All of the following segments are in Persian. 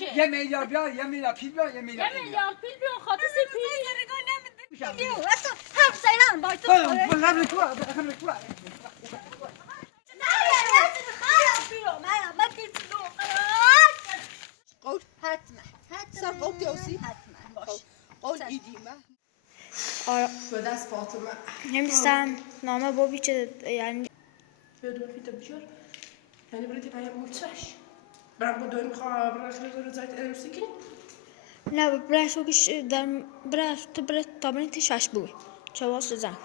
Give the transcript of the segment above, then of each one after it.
یه میلیارد بیا، یه میلیارد پیل بیا، یه میلیارد پیل بیا. خاطر میشم. هم سیلان باید تو خبر تو. قول حتما صار قول توصي حتما باش قول ايدي ما آره فداس فاطمه نمیستم نامه بابی چه یعنی بدون في تبشر يعني بريتي معايا متسعش برام بدون مخا براش نزور زيت سكين نه برش بگیش در برش تو برش تابنی تشش بوی چه واسه زن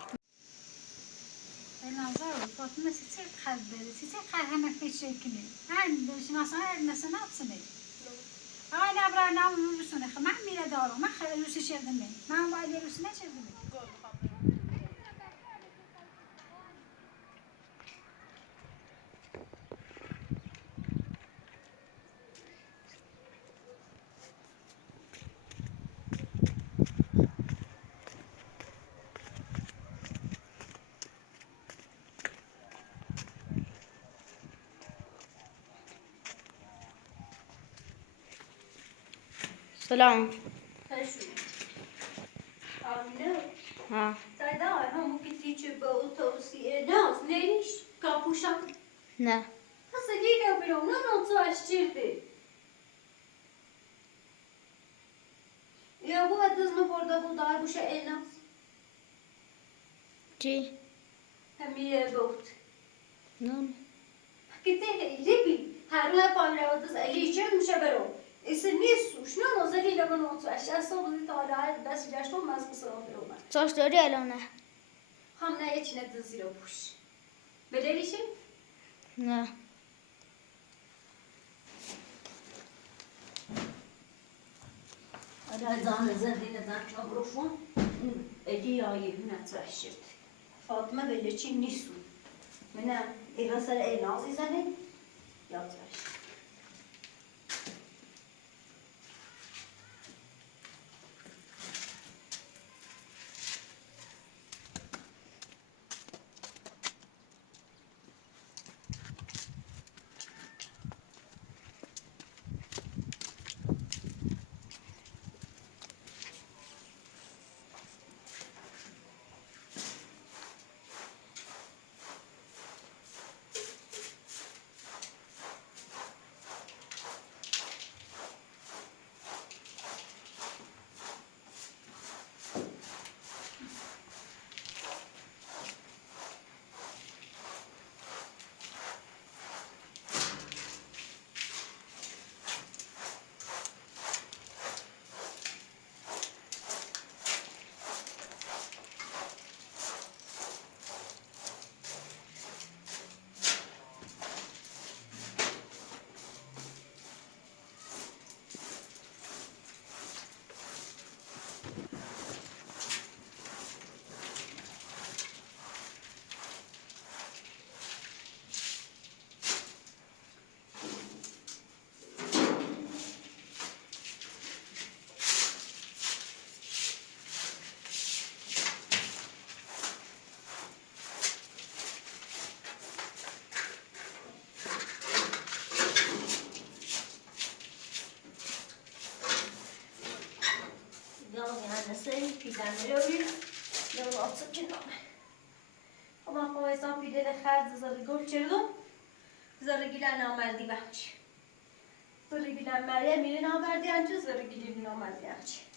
نظر فاطمه سیتر خرد بده سیتر خرد همه پیش کنی من مثلا نفسنی آی نبرا نام رسونه من میره دارم من خیلی روسی شدم من باید روسی نشدم سلام تشو آمینه ها سایدا همون که تیچه با توصیه ناز نیش کاپوشا نه هسه دیگه بیرون نه تو اشتیرده یا bu adızını burada bu daha bu şey elnas چی؟ hemiye بود نه كده ربي هروح بامرا ودز اللي يجي مش برو اسميس شنو نظري لما نوصل اشياء صوب دي طالعه بس جاشتو ماس بصراحه برو ساش داری الانه هم نه يچنه دزيرو بوش بدليشي نه أنا زان زندين زان شابروفون اللي ياي هنا ترشت فاطمة بلشي نيسو هنا إذا سر أي نازي زني يا ترشت Nasıl pidenleri yolu atıp gidiyorum. Ama koysam pidede her zarı göçürdüm. Zarı gilen ameldi bence. Zarı gilen Meryem yine namerdi anca zarı gilen namerdi anca.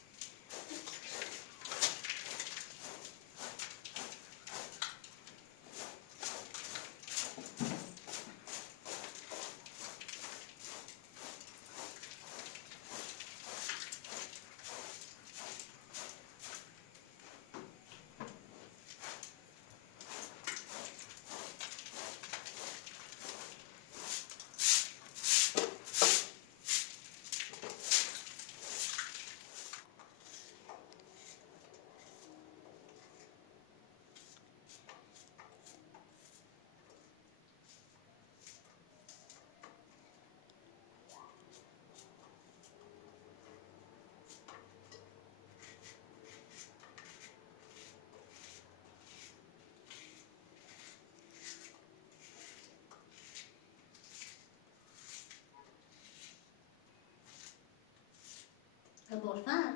بورفان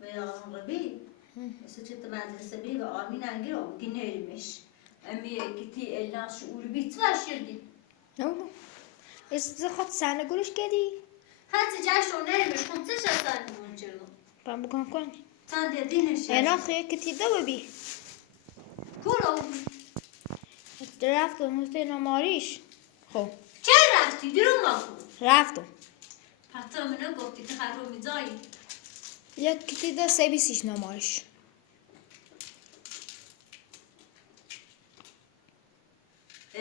ويا ربي سجت مدرسة بي وآمين أنجرو جنيرمش أمي كتي إلا شعور بيت واشردي نو از خود سنه گلش کردی؟ حتی جاشو نرمش كنت شسان منجرو با بکن کن تان دينش اینا خیلی کتی دو بی كورو رفتم هسته نماریش خب چه رفتی درو ماكو رفتم حتی منو گفتی تخرو میزایی یک کتی دا سبیسیش نماریش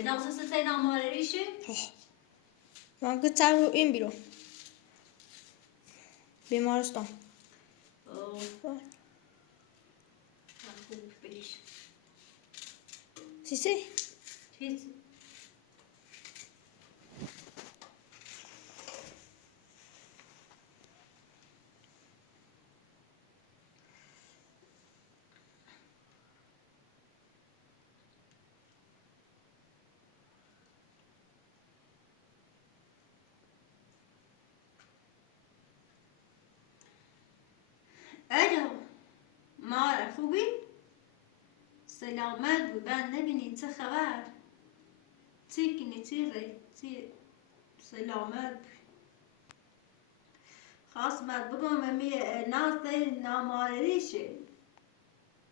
نازه ستای نامارریشه من گفتم رو این بیرون بیمارستان خوب بلیش سیسی؟ چیزی الو مارا خوبی؟ سلامت بود من نبینی چه خبر؟ چی کنی چی ری؟ چی سلامت بود خواست من بگم امی ناز دی نامارریشه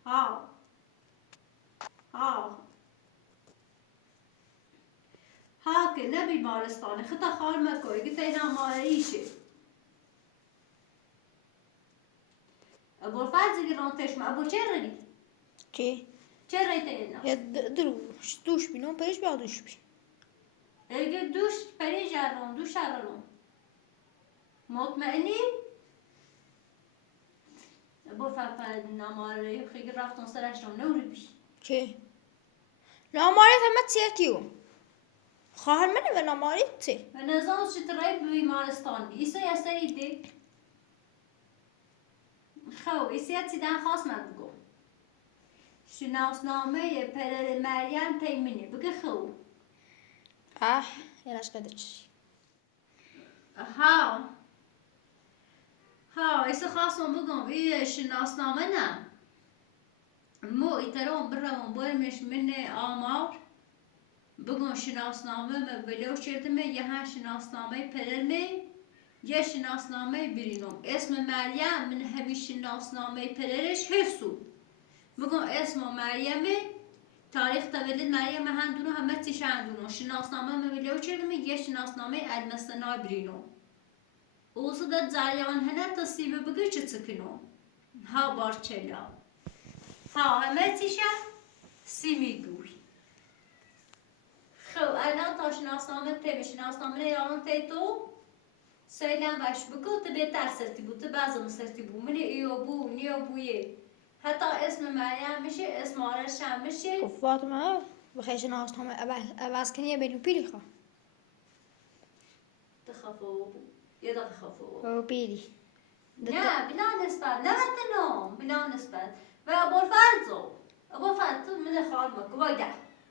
ها که نه بیمارستانه خدا خال مکوی که دی نامارریشه ابو فرزی که رانتش ما ابو چه ری؟ چی؟ چه ری دینا؟ یا دوش بینم پریش بیا دوش بین اگه دوش پری جرون دوش شرون مطمئنی؟ ابو فرد نماره خیلی رفتن سرش رو نوری بیش چی؟ ناماریت همه تیتیو خواهر منه به ناماریت تی و نظام شترهای بیمارستان بی ایسا یا سریده خب ایسی هستی دن خواست من بگم شناسنامه پدر مریم تیمینه بگه خوب یه رشقه چی ها ایسا خواستم بگم این شناسنامه نه مو ایترام برام برمش من آمار بگم شناسنامه من بلو شدمه یه ها شناسنامه پدرمه یه شناسنامه برینم اسم مریم من همین شناسنامه پدرش حسو بگم اسم مریمه تاریخ تولد مریم هندونو همه تیش هندونو شناسنامه من بلو شدمه یه شناسنامه المستنا برینم اوزو دا جریان هنه تا سیبه بگه چه تکنو ها بارچلا ها همه تیشه سیمی گوی خب الان تا شناسنامه تی شناسنامه یاران تی تو سیلم وش بگو تو بهتر سرتی بود تو بعضم سرتی بود من ایو بو نیو بویه حتی اسم مریم میشه اسم آرش هم میشه خب فاطمه بخیر شناسنامه عوض کنی یا بدون پیلی خواه تخافو بو یه دقیقه خافو او پیلی نه بلا نسبت نه وقت بلا نسبت و ابو فرزو تو من خواهر مکو باید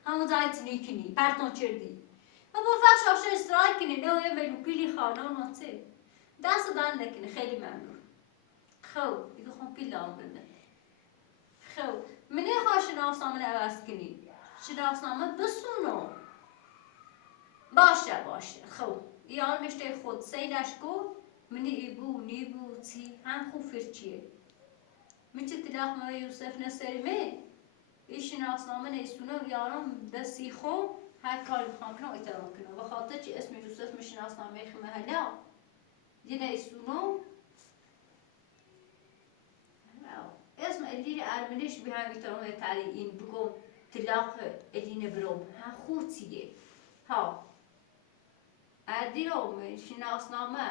همون جایی تنی کنی پرتون چردی ابو فرز شاشه استرای کنی نه یه ملو پیلی خانه و چه دست دان نکنی خیلی ممنون خب دیگه خون پیل هم بنده خب من خواه شناسنامه عوض کنی شناسنامه بسونو باشه خب یار مشته خود سیلش گو منی ایبو نیبو چی هم خوب فرچیه میچه تلاق ما یوسف نسریمه ایش شناسنامه نیستونه یارم بسی خو هر کاری بخوام کنه احترام کنه و خاطر چی اسم یوسف شناسنامه خمه هلا دی نیستونه اسم ادیر ارمنش به هم احترام تری این بگم تلاق ادینه بروم هم خوب چیه ها ادیرم شناسنامه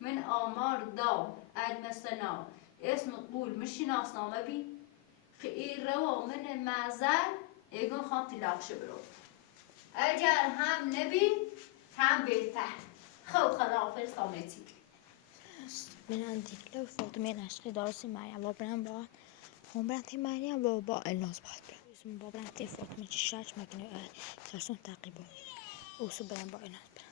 من آمار دام المستنا اسم قول مش شناسنامه بی خیلی رو من معذر ایگون خواه تلاقش برو اگر هم نبی هم بهتر خب خداحافظ سامتی من دیگه فاطمه نشقی دارسی مریم با برم با هم برم تی مریم و با الناز باید برم اسم با برم تی فاطمه چی شرش مکنه ترسون تقریبا اوسو برم با الناز برم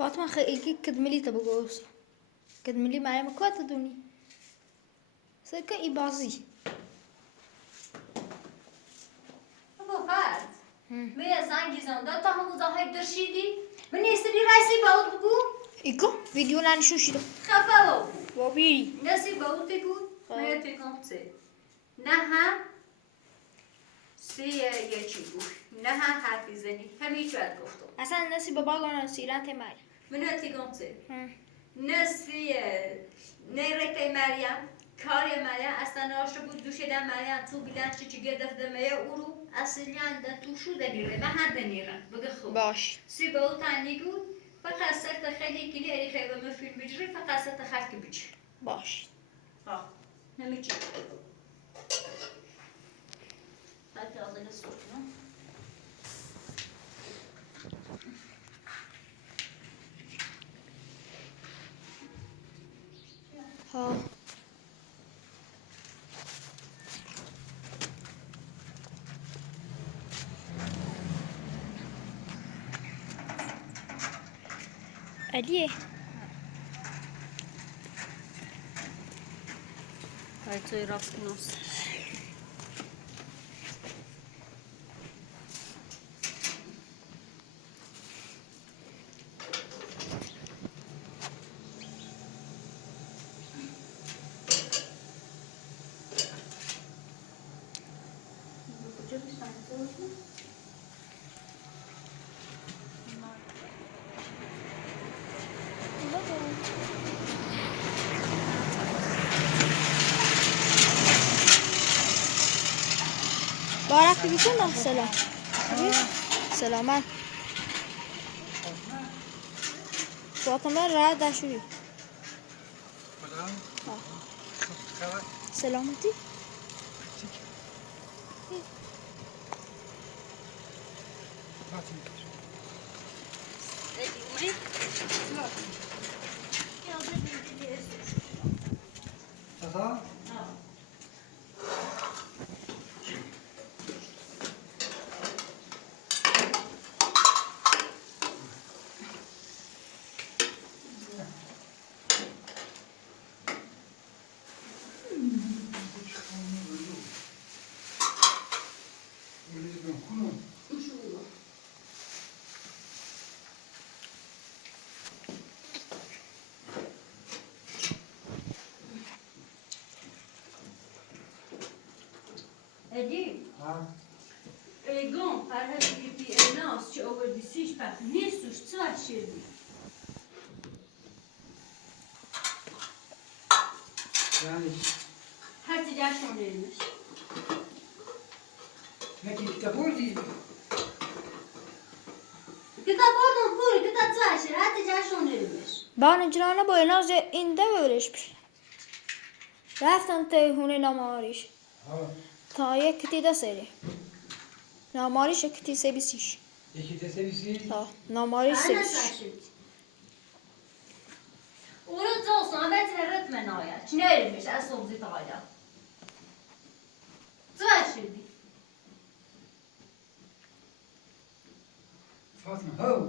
فاطمة خيجي كدملي تبغوص كدملي معي مكوات دوني سكة إبازي بابا فرد ميا زنگی زنده تا همون زاهی درشیدی من نیستی رئیسی باود بگو إيكو فيديو لاني شو شيلو خفه بابو وابيري نسی باود بگو میا تکم سه نه هم سی یه چی بود نه هم حرفی زنی همیچ باید گفتم أصلا نسي بابا قانا سيران تماري من تکم سه نسی نرکه مریم کاری مریم اصلا ناشته بود دوشیدن مریم تو بیلن چی گرفت دمیه او رو اصلا ده تو شو دنیره من هم دنیرم بگه خوب باش سی به او تنیگو فقط سرت خیلی کلی اری خیلی من فیلم بجری فقط سرت خرک بچ باش ها نمیچه حتی از این سوت نه ها علیه های توی راست کنوس بارك بكل سلام سلامات فاطمة راحت داشوری سلامتی ادی ایگون هر هفته که پی ناس چه آوردی سیش پخ نیستوش چه شدی یعنی هر چی جاشون نیمیش نکی کتاب بردی کتاب بردم پوری کتاب چه شد هر چی جاشون نیمیش بان جرانه با ناز این ده برش بشه رفتن تهونه ناماریش تا یک کتی ده سری ناماریش یک کتی سه بیسیش یکی دسته بیسی تا ناماریش سه هر بیسیش نساشد اونو توصان بهتر رتم ناید چی نیمیش از صبزی تایا چه شدی فاطمه هو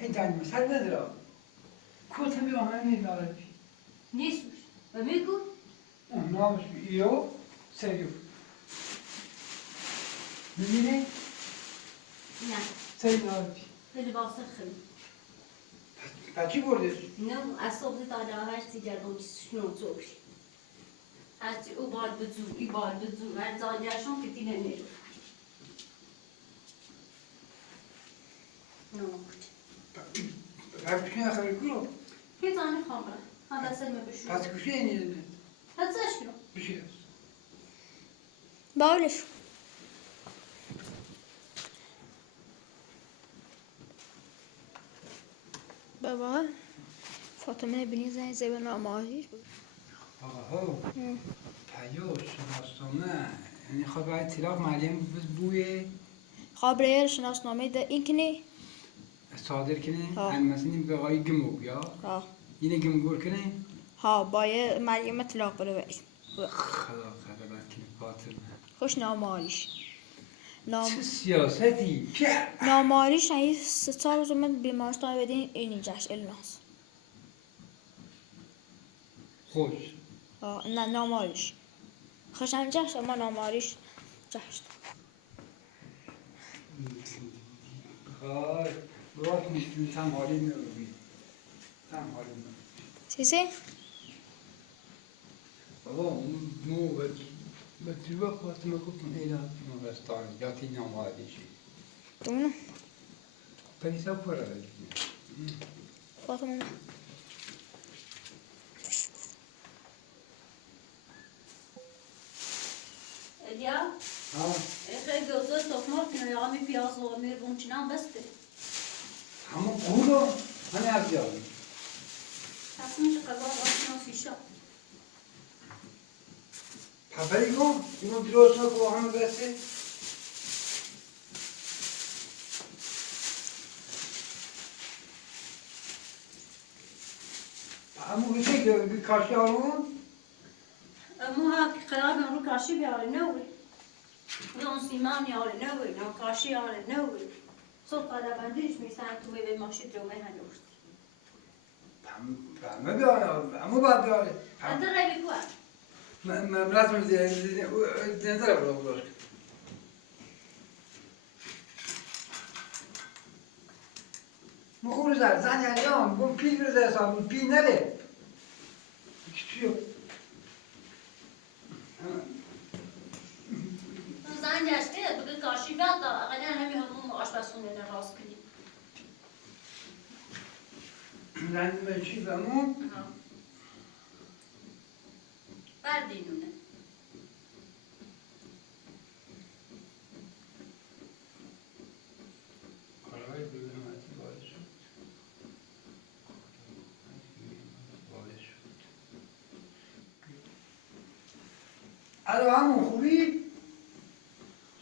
این دانی مسئله نداره کت می آمد میدارد نیستوش و میگو اون نامش ایو سریو میبینی؟ نه سری نارد خیلی واسه خیلی بچی بردش نه از صبح تا هر چی جدول شنو توش هرچی او باد بزو ای باد بزو هر زاجرشون که دیگه نیرو نه بچی کنه خبری کنو که زانی خامره هم بسر مبشو پس کشی اینیه هتساش کنو بشی هست باولش بابا فاطمه بینی زنی زیبا ناماریش آقا هو پیوش شناستانه یعنی خب باید تلاف مریم بوی خابره شناسنامه ده این کنی صادر کنه ها. ان مثلا به آقای گموگ یا ها اینه گمگور کنه ها باید مریم اطلاق بره بایی خدا خدا کنه فاطمه خوش ناماریش چه سیاستی که ناماریش نه 3-4 روز من بیمارستان بدین اینجاش الناس خوش نه ناماریش خوشم جاش اما ناماریش جاشت خواهد باید میشتیم تمهاری نروید تمهاری نروید چیزی؟ بابا مو بطریبا خواستم گفتم اینا نورستان یا تی ناماریشی دونو پریسا پره خواهتمون الیا ها خیلی گوزه تخمار کنه یا می پیاز و می بونچنان بسته همون قولو همه افجاری تصمیش قضا آشنا سیشا پپری کن اینو درست نکو همه بسته همون بشه که کاشی آرون مو ها خراب رو کاشی بیاره نوی نون سیمان یاره نوی نون کاشی یاره نوی صبح قدر بندیش میسن تو به ماشید رو هنوز همه بیاره همه باید بیاره انت روی کوه من لازم نظر برو مخور زد زن یعنی بون پی برده حساب پی نره چیو زن گشته بگه کاشی بیاد اقلا همی همون آشپزخونه راست کنیم زن به چی بمون بردینونه کارهای بیرونمتی باعث شد باعث شد الو همون خوبی؟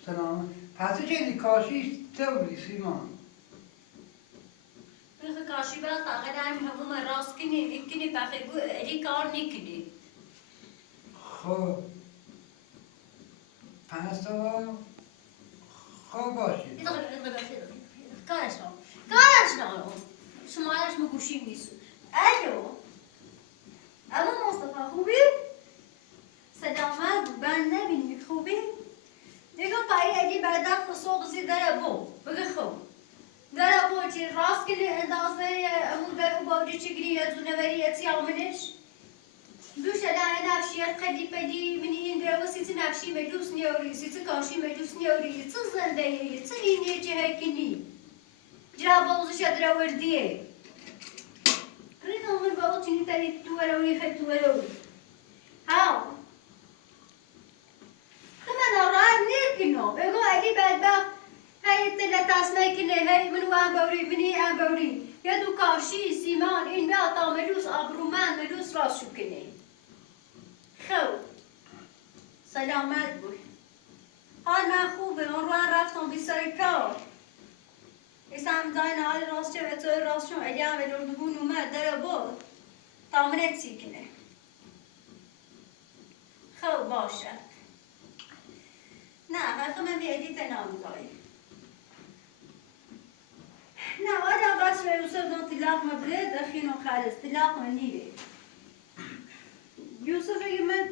سلام پس چیزی کاشی تولی سیمان بگه کاشی بیاد اقلا همی همون راست کنیم یکنی بخی گو اری کار نکنیم خب پس تو خوب باشی کارش نام شمارش مگوشیم نیست الو اما مصطفی خوبی؟ سلامت بند نبینی خوبی؟ دیگه پایی اگه بعد سوق زی داره بو بگه خوب داره بو چی راست کلی اندازه امون در او باوری چگری یا زونوری یا تی آمنش دوش الان نفشی قدی پدی منی این درو سیت نفشی مدوس نیوری سیت کاشی مدوس نیوری چه زنده چه اینیه چه هکنی جرا باوزش درو وردیه رید آمون باو چینی تانی تو وروی خیلی تو وروی هاو من ناراحت نیکنم بگو اگه بدبخت هی تلت اسمه کنه هی منو انبوری منی انبوری یا دو کاشی سیمان این بیا تا مدوس آبرومن مدوس راست شو کنه خوب سلامت بود حال من خوبه اون رو رفتم بی سر کار ایسم داین حال راست چه به توی راست شم اگه هم دردگون اومد داره بود تا منت سی کنه خوب باشه نه حقا من بیادی تنام دایی نه آدم بس به یوسف دون تلاق مبرد اخینو خالص تلاق من نیره یوسف اگه من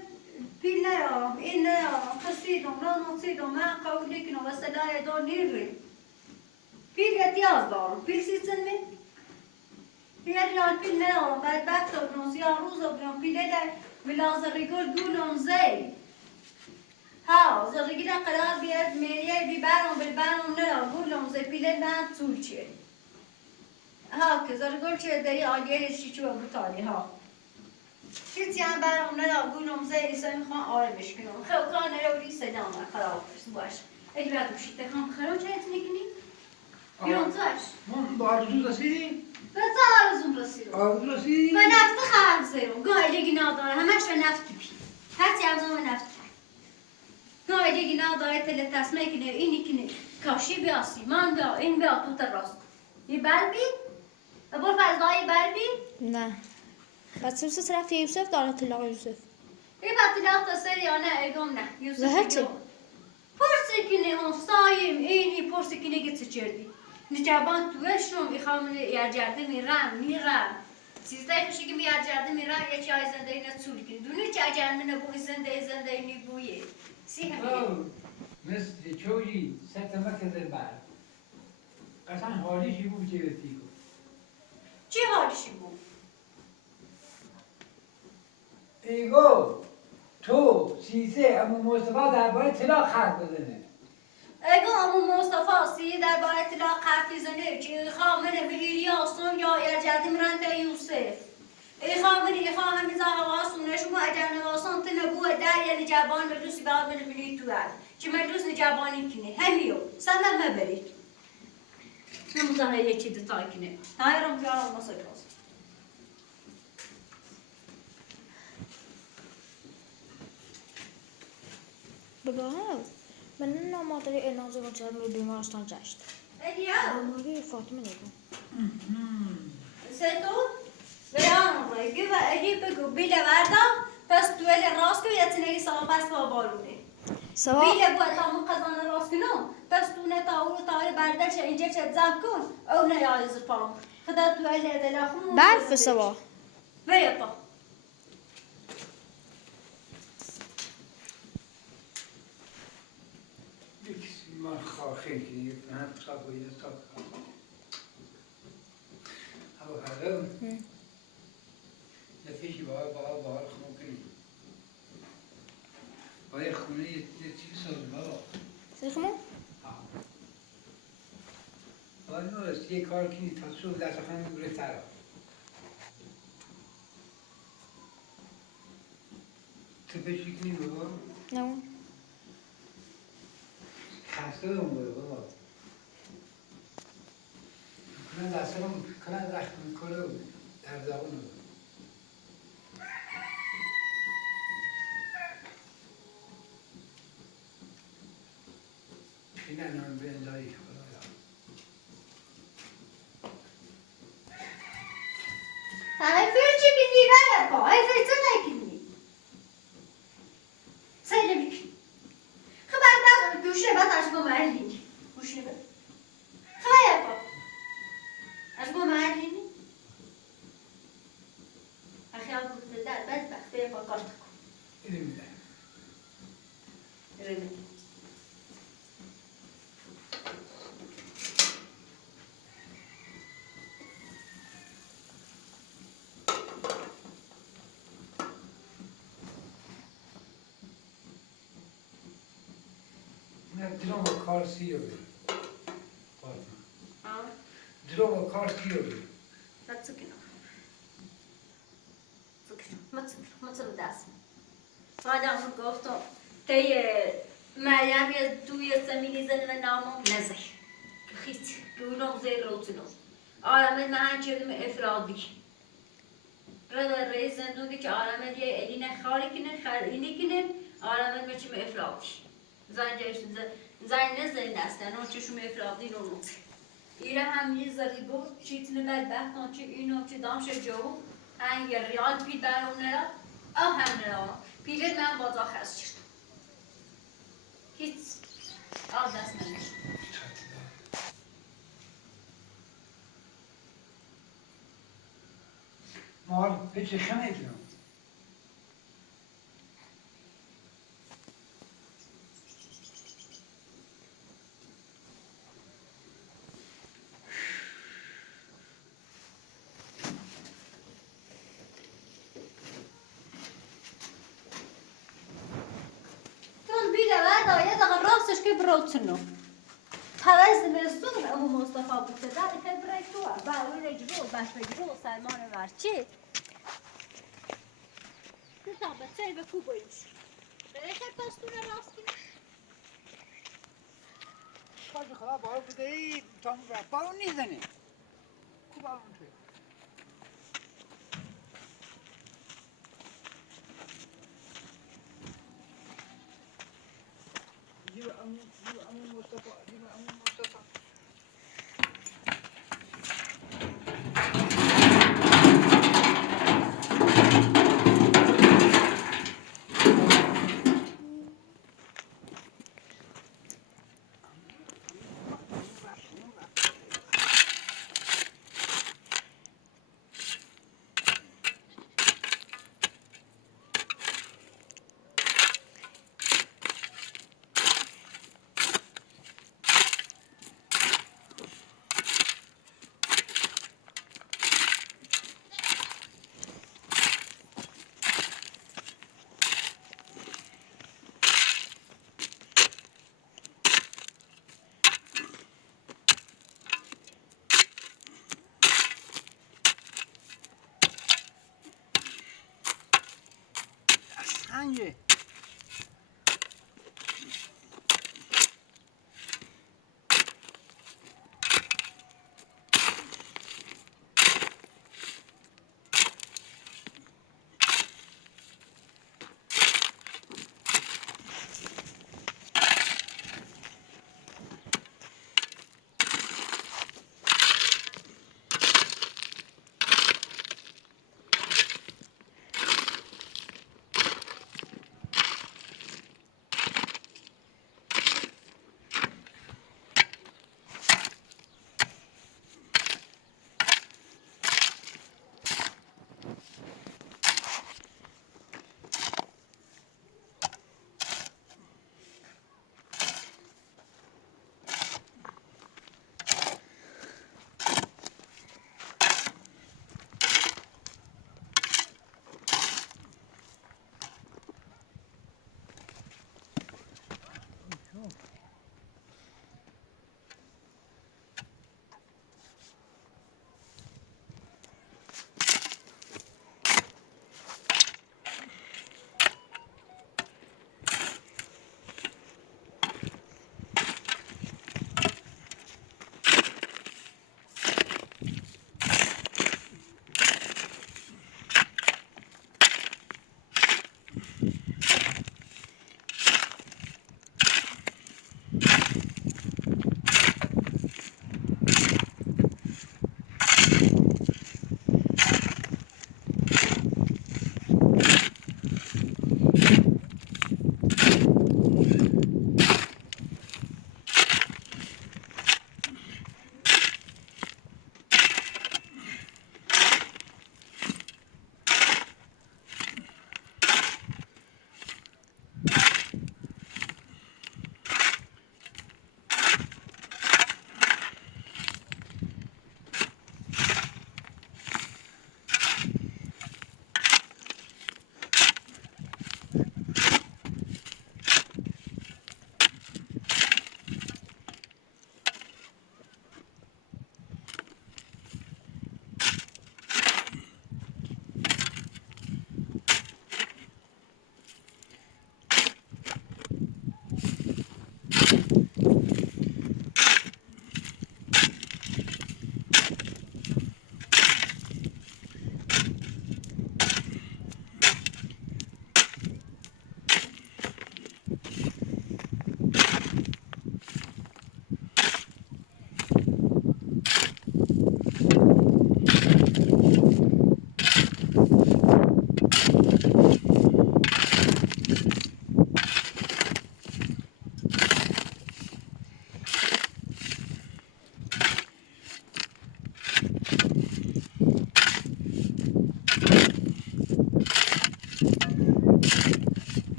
پیل نیارم این نیارم خسیدم رازم سیدم من قولی کنم و صدای دار نیره پیل احتیاج دارم پیل سیستن می پیل نیارم بدبخت دارم زیاد روز دارم پیله در ملاز رگل گولم زی ها زرگی را قرار بیاد میریه بیبرم بالبرم نه گولم زی پیله من طول چیه ها که زرگل چیه داری آگه شیچو و بطالی ها هیچی هم برام نه گولم زی ایسا میخوام آرمش کنم خیلی کار نروری سلام خراب برسون باش اگه باید بشید تکام خراب چه هیت نکنی؟ بیرون توش من با آرزو رسیدی؟ به تا آرزون رسیدم آرزو رسیدی؟ و نفت خراب زیرم گاه ایلگی ناداره همش به نفت پی هرچی همزان به نفت پی گاه ایلگی ناداره تل تصمه کنه اینی کنه کاشی بیا سیمان بیا این بیا تو راست یه بر بی؟ و بر فرزای بر بی؟ نه بس یوسف رفت یوسف داره طلاق یوسف یه بطلاق تا سر یا نه اگم نه یوسف زهر چه؟ پرسی کنه اون سایم اینی پرسی کنه گیت چردی نجابان توشم میخوام یارجارده میرم سیزده کشی که میارجارده میرم یه چای زنده اینه طول کنی دونه چای جرمینه بوی زنده اینی بویه سی همیه مثل چوجی ستمه که در بعد قسم حالیشی بود چه بسیگو چی حالشی بود؟ ایگو تو سیسه امو مصطفی درباره طلاق حرف بزنه اگه امو مصطفی سی درباره طلاق حرف بزنه که خامنه بلیری آسون یا یارجارده میرن تا یوسف خامنه همین زاها آسونه شما اگر نواسان تنبوه در یعنی جوان مدرسی بعد من بلیری تو هر چه مدرس جوانی کنه همیو سندم مبرید نموزه یه چی دتای کنه تایرم بیارم واسه کلاس بگاه من نامادری الناز بچه رو بیمارستان جشت ادیا بیماری فاطمه نگو سیتو بیان رایگی و ادی بگو بیله وردم پس دویل راست که یتنگی سال پس با بالونه سوا بیله باید همون قضانه راست کنم پس دونه تاول بردش اینجا چه زم کن او نه یایز پام خدا دویل دلاخون برف سوا بیا پا من خواهی کنی من خواهی تا او هرم نفیشی باید خون کنی باید خونه یه چیز ساز بابا سیخمو؟ باید نورست یه کار کنی تا صبح دست خانه بره ترا تو بشی کنی بابا نه خسته دارم بابا کنن دستم کنن رخت کنه در زبان این نام به انزایی خدا هاي چی کنی بیا پا ای فیتو نکنی سیله بیکی خبر دارم گوشه بعد از با مرلینی گوشه بعد خبر پا از با مرلینی اخیال بوده در بدبخت بیا پا کارت کن اینو میدن رمی درام کار سیو درام کار سیو مثل دست حالا اون گفتم تی مریم یه دوی زمینی زن و نامم نزه خیت گونم زیر روتنم آرامد من هنچردم افرادی رضا رئیس زندونی که آرامد یه الینه خالی کنن خالینی کنن آرامد میچیم افرادی زن نزن دستن اون چشم افرادی نونوت ایره هم یه زری بود چیتنه بدبختان چه اینو چه دامش جو هنگ ریال پید برام نرا او هم نرا پیلت من بازا خست شد هیچ آب دست نمیشه مال به چه خنه کنم بروتنو هواز مرسون امو مصطفى بوتدار كان بريتوا باوي رجلو باش رجلو سلمان ورچی کتاب چه به کو بایش بهتر پستون راستی کاش خدا بارو بوده ای تام بارو نیزنه کو بارو توی جیب امو مصطفى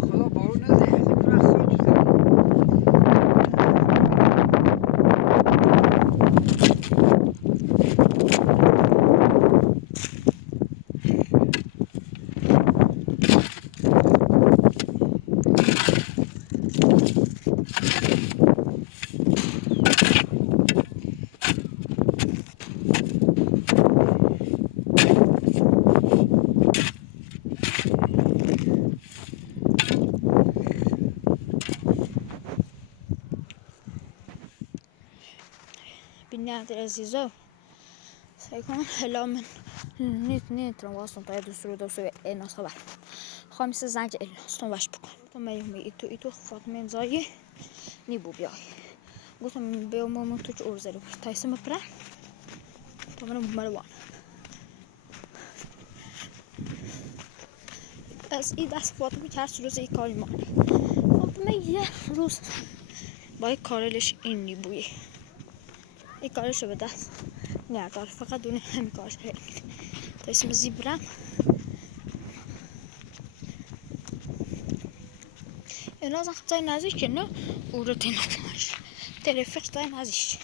خدا بارون نزده هزه کنه خاک شده. بنات العزيزة سيكون هلا من نيت رواصن طيب السرود وسوي إنا صباح خامس زنج إلا صنواش بكون ثم يومي إتو فاطمة زاي نيبو بياي قلت من بيوم ما توج أورزلو تايسم برا طبعا بمروان بس إذا فاطمة كارت روزي كاري مالي فاطمة يا روز باي كارلش إني بوي ای کارشو به دست نگار فقط دونه همین کارش هست تا اسم زیبرم اینا از خطای نزدیک نه او رو تنهاش تلفیق تای نزدیک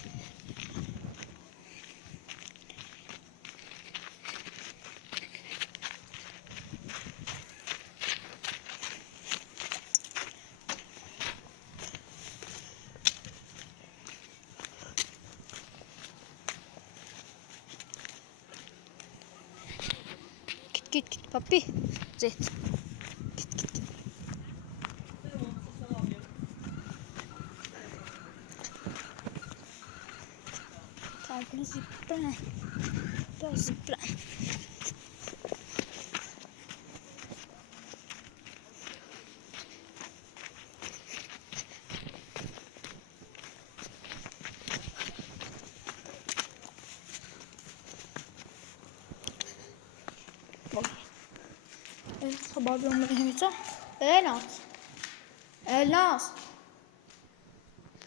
Git papi. Zet. Git. Tamam bunu zıpla. Daha zıpla. صباح يوم الهمسة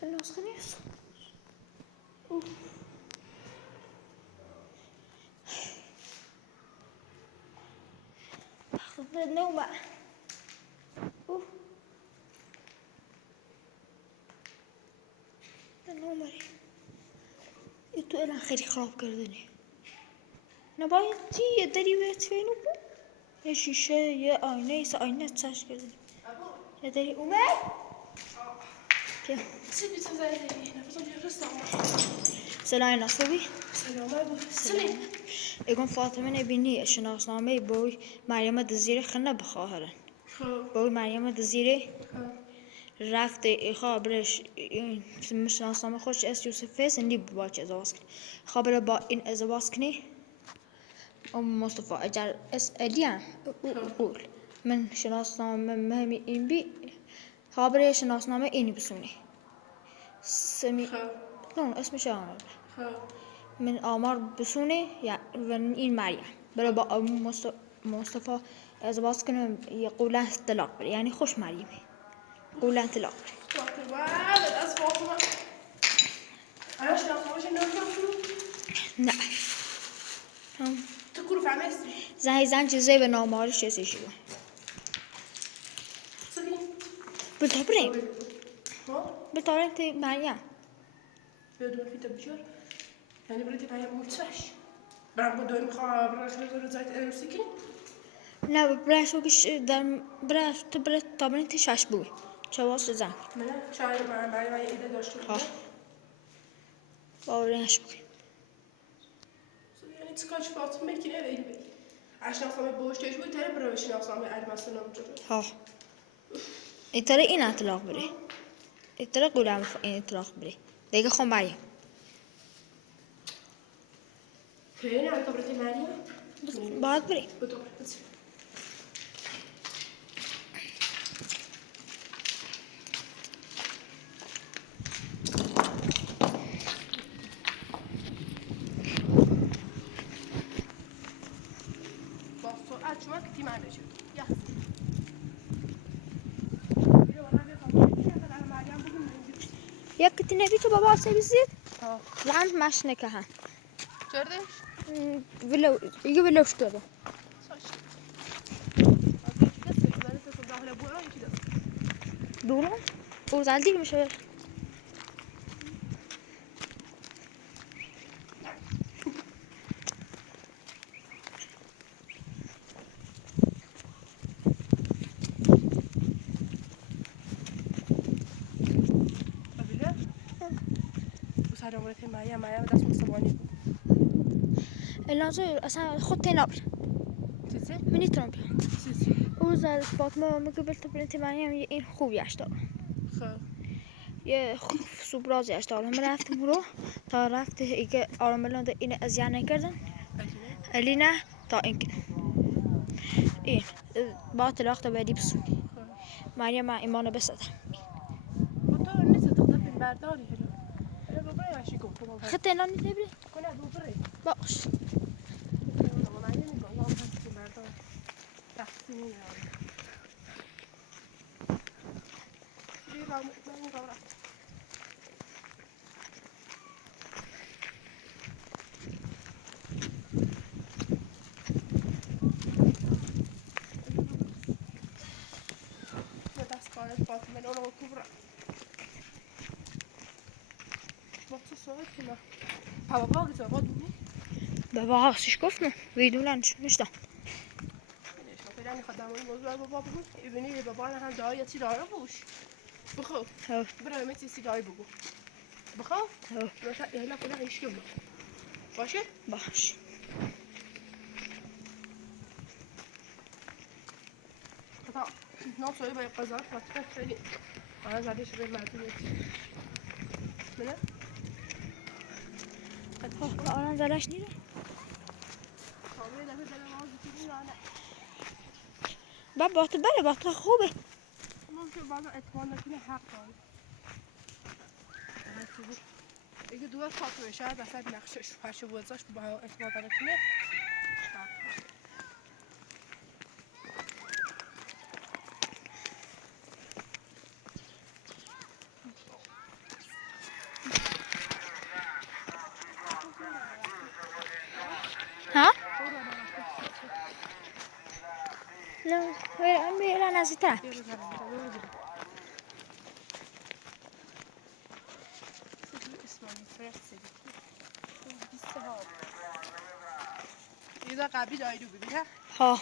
الناس خليص أخذ النوم النوم انتو الى خيري خراب کردنی نباید یه دری بهت فینو بود یه شیشه یه آینه ایسا آینه تشک کردنی یه دری اومد بیا سيبي تزايدي نفسه جرس سلام نصبی سلام ابو سلام اگون فاطمه نبینی شناسنامه بوی مریم دزیره خنه بخواهرن بوی مریم دزیره رفت خابرش شناسنامه خوش اس یوسفه سندی باچه ازواز کنی خابر با این ازواز کنی مصطفى اجر اساليا قول من شناسنامه مهمي این بی خابر شناسنامه اینی بسونی سمی نه اسمش آمار من آمار بسونه يعني این مريم برا با مصطفى ازواج کنه يقولان طلاق بري يعني خوش مريمي قولان طلاق بري واحد فاطمه انا شناسنامه نه تكونوا في عماستي زن چیزایی به نامارش چیزی بالطبرين بالطبرين انت مريم بدون في تبجر يعني بريتي معايا ملتش برام بدون مخابر خلينا زايد انا سكين نه براش وكش دم براش تبرت طبرين انت شاش بوي شواص زن من شاير معايا اذا داشت ها باوريش بوي يعني تسكاش فاطمه كده ايه عشان اصلا بوش تيجي ترى برا باش اصلا عاد ما سنه مجرد ها اي ترى این اطلاق بره اطلاق قولم این اطلاق بری دیگه خون مریم فين على كبرتي مريم؟ باید بری بدور با سرعت شما که تیمه بشه یک کتی نبی تو بابا سبزید ها لعنت ماشینه که هم چردش؟ ولو یه ولو شده دولم او زالدی میشه مریم دست مصابانی بود لازم اصلا خود تنابل چیزی؟ منی تنابل چیزی؟ او زال فاطمه میگه بلت بنت مریم این خوبی اشتار خب یه خوب سوبرازی اشتار هم رفتم رو تا رفت ایگه آراملان ده این ازیان نکردن الی نه تا این این با طلاق تا بعدی بسونی مریم ایمان بسده تو نیست تقدر برداری هلا بابا یاشی گفتم خط اینا نیتبری کنه بابا باش والله ما يعني والله ما هسه بردار تحسيني يعني ليه ما نقرا بس قالت فاطمه لو كبرى وقت الصوت كنا بابا قلت بابا دوني بابا هاستش گفتم ویدولنش نشتا فعلا خدامون موضوع بابا بگو ببینی بابا هم جایی سیگار بوش بخو برای متی سیگاری بگو بخو مثلا هلا كلها هيش كبر باشه باش قطع نوع صعيب يا قزار فتفت فيه أنا زعلي شباب معدية منه آرام زلش نیره خامل ده بدل ما بتقول أنا بابا بله باطل خوبه ممكن بعض أتمنى كنا حق طاي اگه دو خاطر شاید اصلا نقشش هرچه بودش با اعتماد کنه ها؟ لا لا نزيتها إذا قبلی دایرو ببینه ها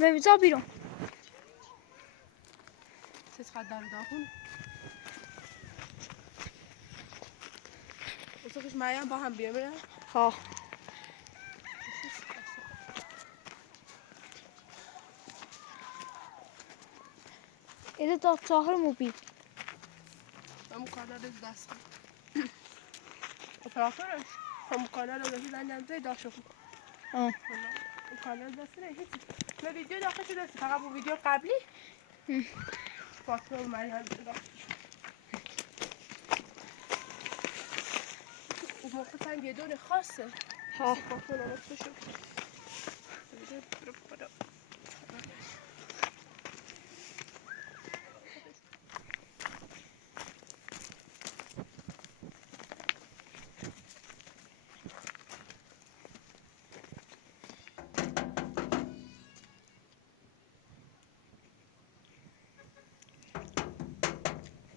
بمیزا بیرون سیز خدار داخل اصلاش مریم با هم بیامونه ها ایده تا ساحر مبین و مکانه دست اپراتورش و مکانه رو داشتی زنی نمزه داشته خوب مکانه دست نه هیچی من ویدیو داخل شده فقط با ویدیو قبلی فاطمه و مریم داخل اون موقع سنگ یه دور خاصه فاطمه رو نفته شد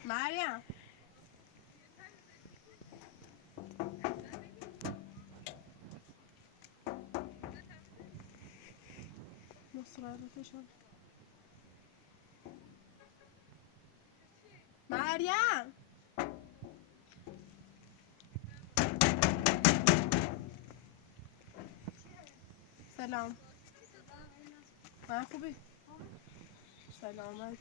مریم مصراتشون مریم سلام من خوبی سلامت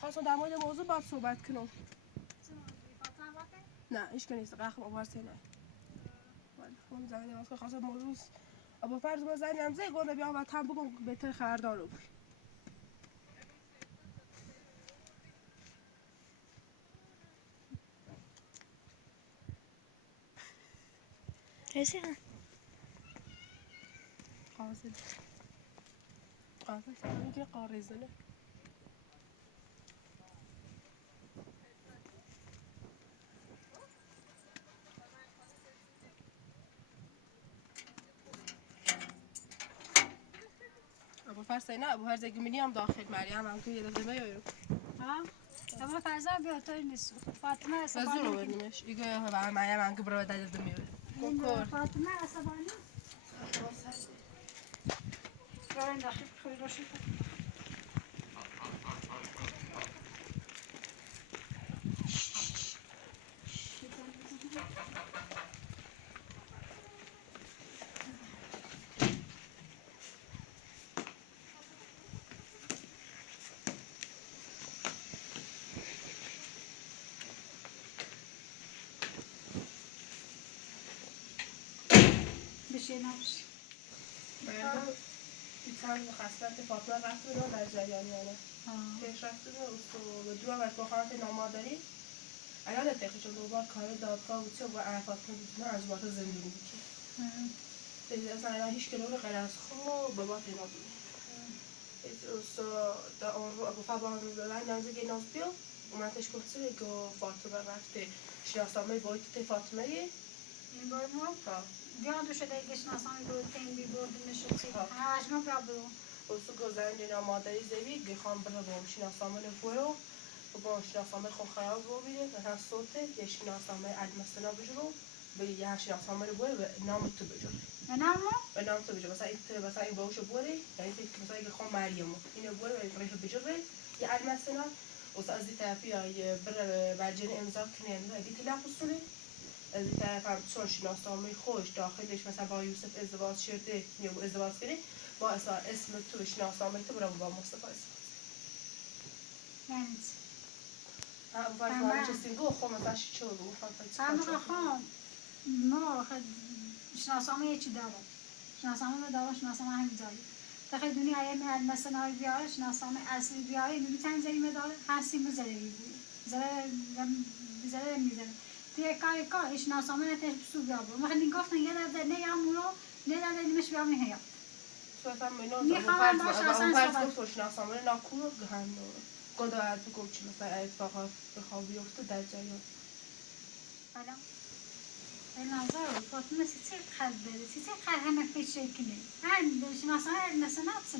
خواستم در مورد موضوع باید صحبت کنم. چه موضوعی فاطمه باته؟ نه ایش که نیست قخم آبار سینه خون زنی واسه خواستم موضوع ابو فرض ما زنی هم زی گونه بیا و تم بگم بهتر خبردار رو رسیدم. قاضی سلام میگه قارزنه ابو فرض نه ابو فرض گمینی هم داخل مریم هم که یه دفعه میایو ها ابو فرزا بیا تو نیست فاطمه زور عصبانی بردیمش ایگه و مریم هم که برای داده میاره کوکور فاطمه عصبانی برای داخل خوری روشن کن بشه نباشه چند خصلت فاطمه رفت رو در جریانیانه پیش رفته و دو وقت با خانت نامادری الان تقیشون دوبار کار دادگاه و چه با فاطمه بیتونه از بات زندگی بکی اصلا الان هیچ کنور غیر از خون و بابات اینا بود دا اون رو ابو فبان رو بلند نمزگی ناز بیو اومدش گفته که فاطمه رفته شناسنامه باید فاطمه این بار ما ها بیان شده ایگه شناسانی رو تیم بی برد نشد سی هشمو بیا برو اوسو گذارن دینا مادری زوی گخوام بره با شناسنامه برو و با شناسنامه خود خیال رو بیره مثلا صوته یه شناسنامه ادمستنا بجرو به یه شناسنامه رو بره به نام تو بجرو منم ما به نام تو بجرو مثلا این باوشو بره یعنی فکر مثلا اگه خواهم مریمو اینو بره و ریحو بجره یه ادمستنا اوسو از این طرفی های بره برجن امضا کنه اگه تلقصونه از این طرف هم چون شناسنامه خوش داخلش مثلا با یوسف ازدواج شده یا ازدواج کنه با اسم تو به شناسنامه تو برام با مصطفی ازدواج یعنی هم باید ما چستیم گو خو مثلا چه بگو هم خواهم ما شناسنامه یه چی داره شناسنامه داره شناسنامه همین داره تخیل دنیا ایه مثلا بیاره شناسنامه اصلی بیاره اینو چند جریمه داره هستی مزری بود زره میزنه توی کار شناسنامه نتیجه بسو بیاره ما خیلی گفتن یه در نه یا مورو نه در نمیش بیام هیا مثلا منو میخوام باش اصلا فرض گفت شناسنامه ناکو گهن گدا عد بگو چی مثلا اتفاقات بخواب بیفته در جریان حالا النظر فاطمه سی خبره سی همه پیش کنه من شناسنامه مثلا نفسه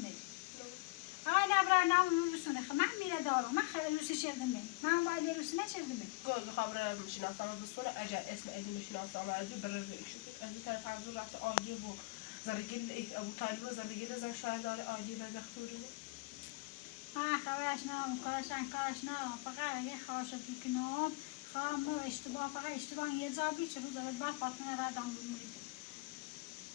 آقای نبرا نام روسونه من میره دارم من خیلی روسی شدم من باید روسی نشدم گل خبر شناسنامه بسونه اجا اسم ادی شناسنامه ادی بره شد از این طرف هم زور رفت آگی و زرگل ابو طالب و زرگل زن شاید داره آگی و بختوری من خبرش نام کارش نام فقط اگه خواهشت بکنم خواهم فقط اشتباه یه جابی چه روز اول بعد فاطمه را دام بمونید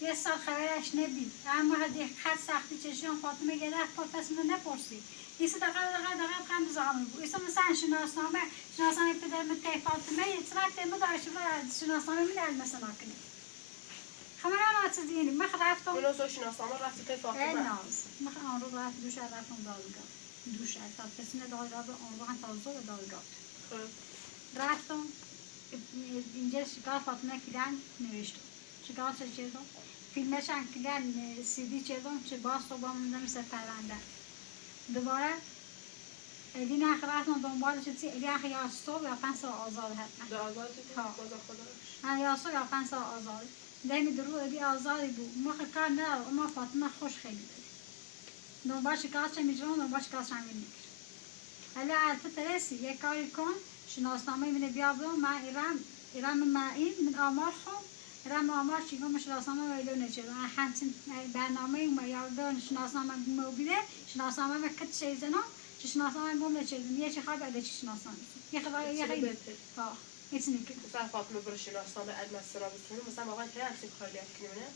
یه سال خبرش نبید اما هدیه خط سختی چشم فاطمه گرفت پس منو نپرسی ایسا دقیقا خند زامن بود ایسا مثلا شناسنامه پدر متی فاطمه یه تیمه داشت شناسنامه میدهد مثلا کنی خبران آتش دینی من رفتم منو شناسنامه رفتی پی فاطمه ناز من آن رو رفت دوش رفتم دادگاه دوش تا کسی دادگاه به آن رو هم تازه دادگاه رفتم اینجا شکار فاطمه کردن نوشتم شکار چه چیزم فیلمش هم کردن CD چیزم چه باز تو با موندم مثل پرونده دوباره ایدی نخ رفتم دنبالش چی ایدی نخ یا صبح یا 5 ساعت آزاد حتما آزادی ها خداش یا صبح یا 5 ساعت آزاد دمی درو ایدی آزادی بود ما کار ندارم اما فاطمه خوش خیلی داری دنبال شکارش میجرم دنبال شکارش هم میگیرم حالا البته رسی یک کاری کن شناسنامه منو بیا برو من ایران معین من آمار خون ایران آمار چیگم شناسنامه ویلو نچیدم همچین برنامه یاردان شناسنامه موبیله شناسنامه کت شیزنم شناسنامه گم نچیدم یه چه خواهد بعد چی شناسنامه یه خواهد ها میتونی که مثلا فاطمه برو شناسنامه المسنا بسونه مثلا واقعا چه همچین کاری کنه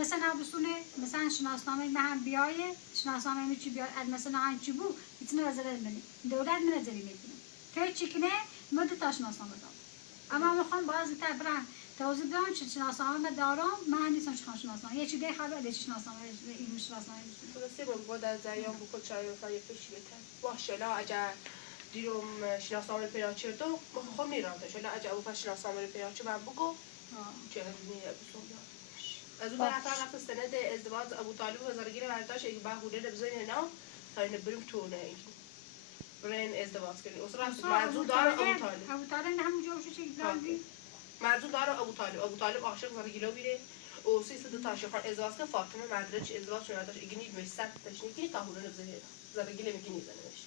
مثلا بسونه مثلا شناسنامه من بیایه شناسنامه میچی بیاد مثلا هنچی بو میتونه وزارت منی دولت من زری میکنه که چی کنه مدت تا شناسنامه دارم اما میخوام باز تبرم توضیح بدم چه شناسنامه دارم من نیستم شناسنامه یه چی دیگه خبر دیگه شناسنامه این شناسنامه درسته بود از زیان بکن چای مثلا یه پیشی بتن باشه لا اگر دیروم شناسنامه پیدا کردم خب میرم شلا اگر او فش شناسنامه پیدا کرد من بگو چه میره بسوم از اون طرف رفت سند ازدواج ابو طالب و زرگیر برداشت یک بهونه بزنین اینا تا این بریم تو نه برین ازدواج کنیم اصلا موضوع داره ابو طالب همونجا شو چی دادی موضوع داره ابو طالب عاشق زرگیلو میره و سیست تا شخان ازدواج که فاطمه مدرج ازدواج شده داشت اگه نید میشه تشنیکی تا هونه بزنین زرگیل میگی نیزنش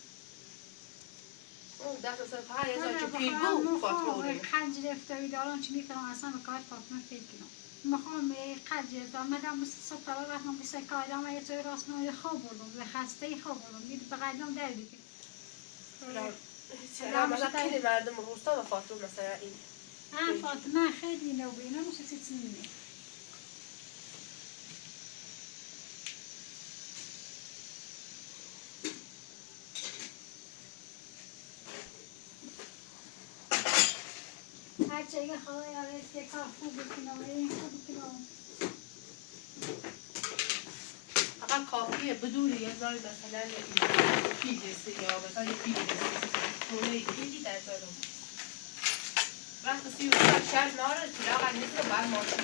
اون دست از پای از چه پیگو فاطمه اون خنج رفتاری دارن چی میکنم اصلا به کار فاطمه فکر کنم میخوام خرج دارم مثل صبح تا وقت مثل کارم یه توی راست نوی خواب بردم به خسته خواب بردم دید بقیدم در دیگه مثلا خیلی مردم روستا و فاطمه مثلا این فاطمه خیلی نوبینه میشه چیزی نمیه هرچه اگه خواهی آره که کار خوب بکنم این خوب بکنم فقط کافیه بدون یه زای مثلا پیجسته یا مثلا یه پیجسته تونه پیجی در زارم رفت سی و شهر ناره تلاق نیست رو بر ماشین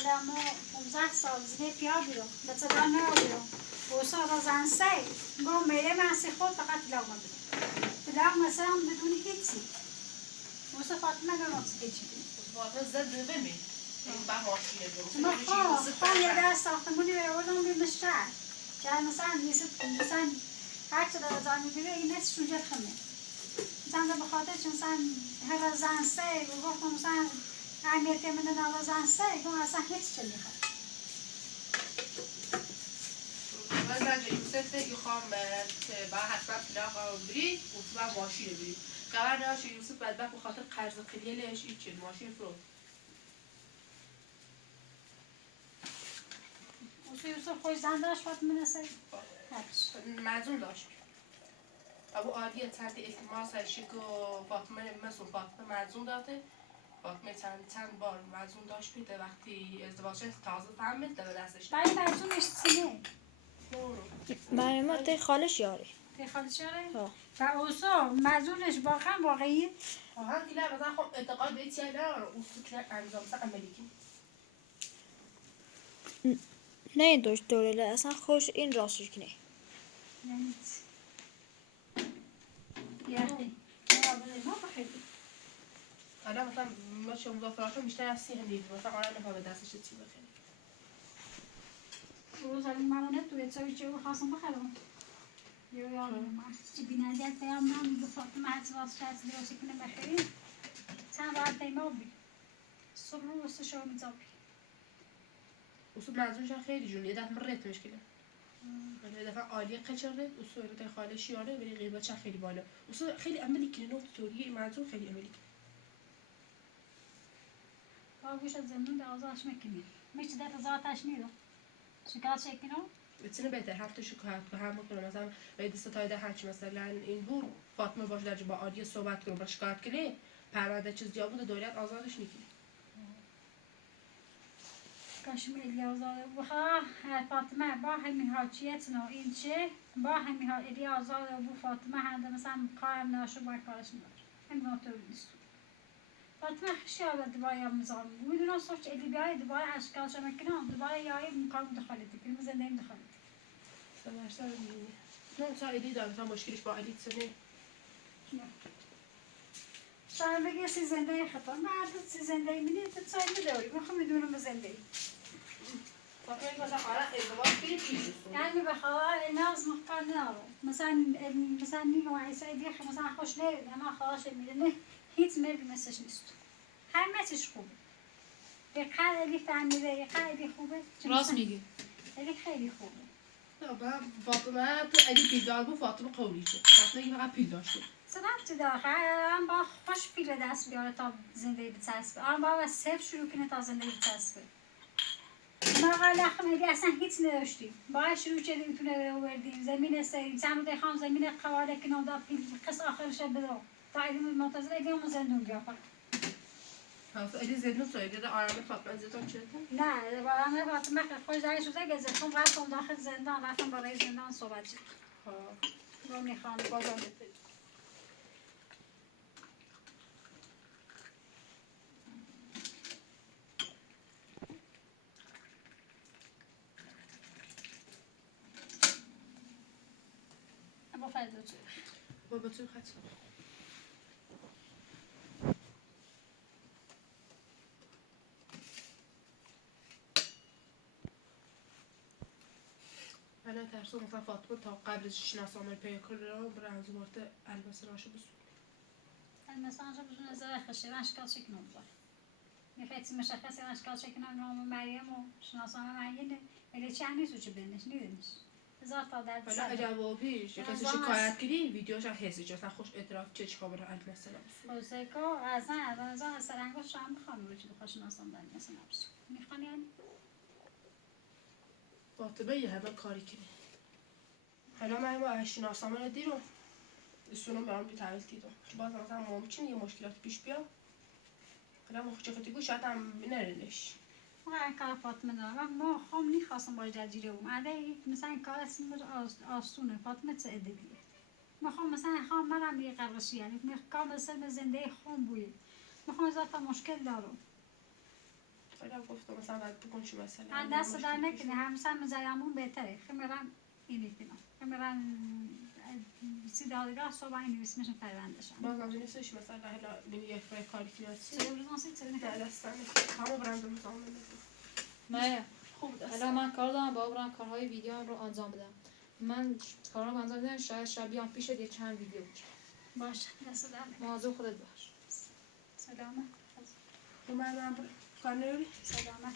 آدم 15 سال زنه پیا بیرم به صدا نه بیرم بوسا را زنسه گم میره محسی خود فقط تلاق ما بیرم تلاق مثلا بدون هیچی بوسا فاطمه نماز هیچی فاطمه زد بمین بر ماشین من یه دست ساختمونی بردم بیرم شهر شهر مثلا هر چه داره زن میبینه این نست شوجت خمه مثلا به خاطر چون مثلا هر زنسه و گفتم مثلا اهمیت که من نوا زنسه گفتم اصلا هیچ چه میخواد مثلا یوسف یخوام با حتما تلاق بری و تو ماشین بری خبر داشت یوسف بدبخت به خاطر قرض خیلیش هیچ ماشین فروخت یوسف خوش زن داشت فاطمه نسه مزون داشت ابو عالیه چند التماس هرشی که فاطمه مثل فاطمه مزون داده فاطمه چند بار مزون داشت بیده وقتی ازدواجش تازه فهمید داره دستش برای مزونش سینه مریم تی خالش یاری تی خالش یاره؟ و اوسا مزونش واقعیه؟ واقعا که نه مثلا خب اعتقاد به چیه نداره اون فکر انجام مثلا عملی کنی نه دوست دوره اصلا خوش این راستش کنه یعنی یعنی ما بخیریم آدم مثلا ما چه مضافراتون بیشتر از سیه نیست مثلا آدم نفهم به دستش چی بخیری روز این مامانت توی چایی چه رو خواستم بخرم یا ما چی بینادیت پیام نام به فاطمه هست واسه از درست کنه بخیریم چند راحت پیما بی صبح رو واسه شو میذابی اصول منظورش خیلی جون یه دفعه مرت مشکله یه دفعه عالیه قچره اصول رو خالشی یاره ولی قیمتش خیلی بالا اصول خیلی عملی کنه نوت توریه منظور خیلی عملی باگوش از زمین به آزادش میکنی میشه دت آزادش میرو شکایت شکنم بتونه بهتر هفته شکایت که هم بکنه مثلا باید ستایده هرچی مثلا این بود فاطمه باشه در با عالیه صحبت کنه با شکایت کنه پرونده چیز جا بوده دولت آزادش میکنه کاش میلی آزاده بخواه فاطمه با همین حاجیت نو این چه با همین ها ایلی آزاده بو فاطمه هنده مثلا قایم ناشو با کارش نداره همین ها طور نیست فاطمه خیشی آده دبای هم مزار بود میدونم صفچ ایلی بیای دبای اشکالش مکنم دبای یایی مکان مدخلیتی کلمه زنده این دخلیتی سمرسا میبینی نه مثلا ایلی داره مثلا مشکلش با علی تسنه شاید بگه سی زنده خطا مرد سی زنده میدید تو سایی نداری میخوام میدونم زنده فاطمه مثلا آره ازدواج خیلی پیش یعنی بخواه ناز مختار نداره مثلا نیمه و عیسای دیگه مثلا خوش نرید اما خواهش میدونه هیچ مردی مثلش نیست همه‌چیش خوبه یه قدری فهمیده یه قدری خوبه راست میگی خیلی خیلی خوبه من فاطمه تو اگه پیل دار بود فاطمه قولی شد فاطمه که فقط پیل داشته سرعت داخل هم با خوش پیل دست بیاره تا زندگی بچسبه هم با صفر شروع کنه تا زندگی بچسبه ما قال خمیدی اصلا هیچ نداشتیم با شروع کردیم تو نوردیم زمین سری چند خام زمین قواله کنم دا پیل قص آخرش بدو تا ایدیم منتظر ایدیم زندون بیا فقط اگه زندون سایده آرام فاطمه زیتون چه نه بارم فاطمه خوش داری شده گذاشتم رفتم داخل زندان رفتم برای زندان صحبت کرد رو میخوام بازم با فردا چه بابا تو خط من ترسو مثلا فاطمه تا قبل از شناسامه پیکر رو برای از وقت البسه راشو بسو مثلا جو بدون نظر خشی اشکال چک نمی‌کنه می‌خواید مشخصی اشکال چک نام مریم و شناسنامه مریم ولی چه نیست چه بینش نیدنش هزار تا در حالا جوابیش کسی شکایت کردی ویدیوش حسی جاستن خوش اعتراف چه خبر البسه موسیقا از سرانگوش هم می‌خوام رو چه بخواد شناسنامه در مثلا نبسو می‌خوان یعنی فاطمه یه همه کاری کنه حالا من با شناسنامه رو دیرم سونو میام بی تحویل دیدم چون باز مثلا ممکنه یه مشکلات پیش بیاد حالا مخچه گوش شاید هم نرنش من کار فاطمه دارم ما خام نخواستم با جزیره اومده مثلا کار اسمش آسونه فاطمه چه ادبیه میخوام مثلا خام مرم یه قرشی یعنی میخوام مثلا زنده خام بوی میخوام ذات مشکل دارم حالا گفتم مثلا باید بکن شو مثلا من دست در نکنه همسر مزایمون بهتره خمیرن اینی کنم خمیرن سی دادگاه صبح این نویسمشون پروندشن باز هم نیستش مثلا حالا بینی یک رای کاری کنی چه روز ناسی چه نه نکنه دستان همه برندم مزامن نه خوب دست الان من کار دارم با برم کارهای ویدیو هم رو انجام بدم من کارها رو انجام بدم شاید بیام پیشت یه چند ویدیو باشه دست در نکنه مواظب خودت باش سلامت من کار نوری سلامت